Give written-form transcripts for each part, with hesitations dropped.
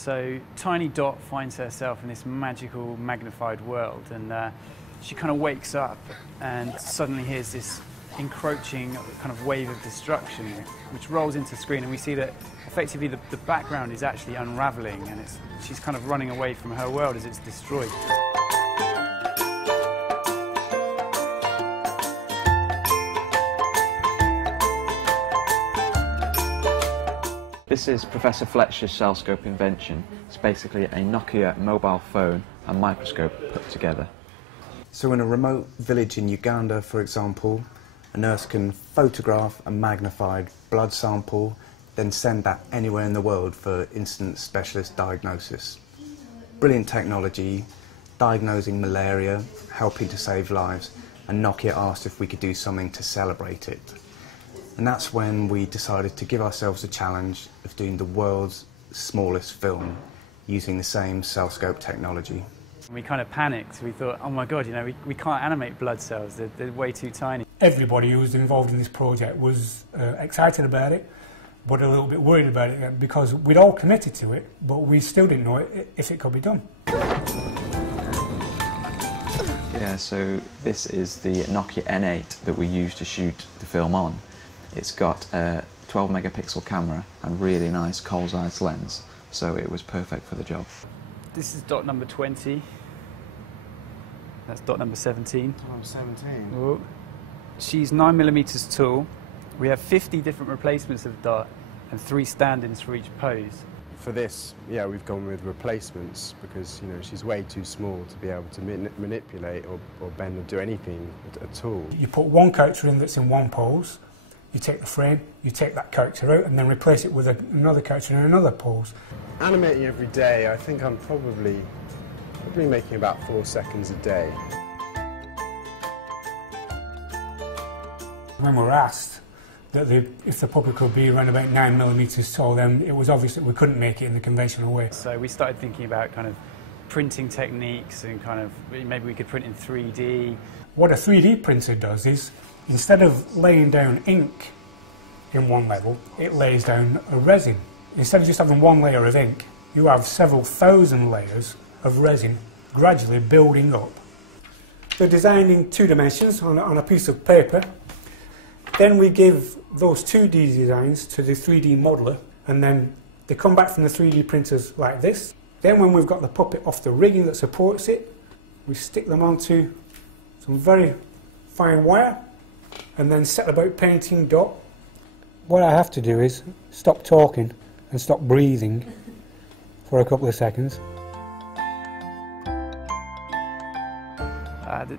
So tiny Dot finds herself in this magical, magnified world, and she kind of wakes up and suddenly hears this encroaching kind of wave of destruction, which rolls into the screen, and we see that effectively the background is actually unraveling, and she's kind of running away from her world as it's destroyed. This is Professor Fletcher's CellScope invention. It's basically a Nokia mobile phone and microscope put together. So in a remote village in Uganda, for example, a nurse can photograph a magnified blood sample, then send that anywhere in the world for instant specialist diagnosis. Brilliant technology, diagnosing malaria, helping to save lives, and Nokia asked if we could do something to celebrate it. And that's when we decided to give ourselves a challenge of doing the world's smallest film using the same CellScope technology. We kind of panicked. We thought, oh my God, you know, we can't animate blood cells. They're way too tiny. Everybody who was involved in this project was excited about it, but a little bit worried about it because we'd all committed to it, but we still didn't know if it could be done. Yeah, so this is the Nokia N8 that we used to shoot the film on. It's got a 12 megapixel camera and really nice Cole's Eyes lens, so it was perfect for the job. This is Dot number 20. That's Dot number 17. Oh, 17. Oh. She's 9mm tall. We have 50 different replacements of Dot and 3 stand-ins for each pose. For this, yeah, we've gone with replacements because, you know, she's way too small to be able to manipulate or bend or do anything at all. You put one character in that's in one pose, you take the frame, you take that character out and then replace it with another character in another pose. Animating every day, I think I'm probably making about 4 seconds a day. When we were asked that if the puppet could be around about 9mm tall, then it was obvious that we couldn't make it in the conventional way. So we started thinking about kind of printing techniques and kind of maybe we could print in 3D. What a 3D printer does is, instead of laying down ink in one level, it lays down a resin. Instead of just having one layer of ink, you have several thousand layers of resin gradually building up. They're designed in 2 dimensions on a piece of paper. Then we give those 2D designs to the 3D modeler, and then they come back from the 3D printers like this. Then when we've got the puppet off the rigging that supports it, we stick them onto some very fine wire and then set about painting Dot. What I have to do is stop talking and stop breathing for a couple of seconds.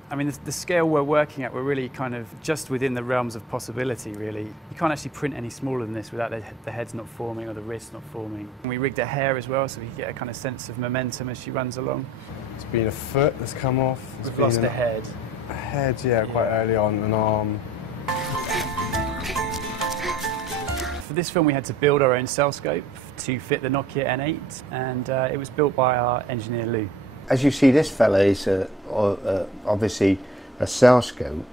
I mean, the scale we're working at, we're really kind of just within the realms of possibility, really. You can't actually print any smaller than this without the head's not forming or the wrist's not forming. And we rigged her hair as well, so we get a kind of sense of momentum as she runs along. It's been a foot that's come off. We've lost a head. A head, yeah, quite early on, an arm. For this film, we had to build our own CellScope to fit the Nokia N8, and it was built by our engineer Lou. As you see, this fella is obviously a CellScope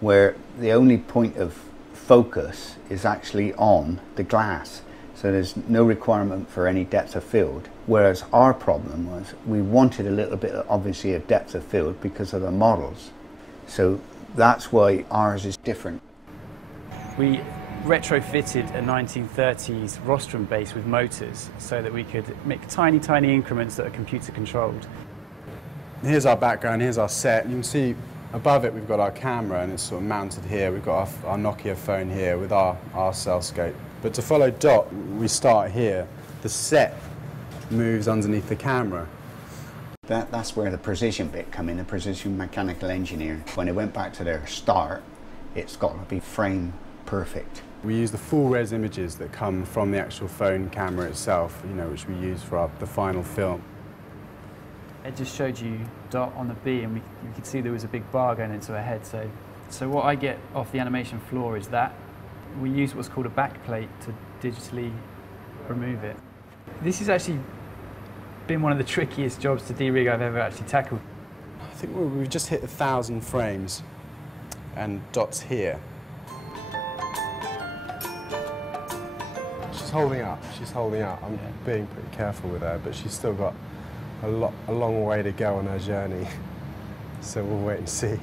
where the only point of focus is actually on the glass, so there's no requirement for any depth of field. Whereas our problem was we wanted a little bit, obviously, of depth of field because of the models. So that's why ours is different. We retrofitted a 1930s rostrum base with motors so that we could make tiny, tiny increments that are computer controlled. Here's our background, here's our set. You can see above it we've got our camera and it's sort of mounted here. We've got our Nokia phone here with our CellScope. But to follow Dot, we start here. The set moves underneath the camera. That's where the precision bit come in, the precision mechanical engineer. When they went back to their start, it's got to be frame perfect. We use the full res images that come from the actual phone camera itself, you know, which we use for the final film. It just showed you Dot on the B, and we could see there was a big bar going into her head. So what I get off the animation floor is that we use what's called a backplate to digitally remove it. This has actually been one of the trickiest jobs to de-rig I've ever actually tackled. I think we've just hit 1,000 frames, and Dot's here. She's she's holding up. She's holding up. I'm being pretty careful with her, but she's still got a long way to go on her journey. So we'll wait and see.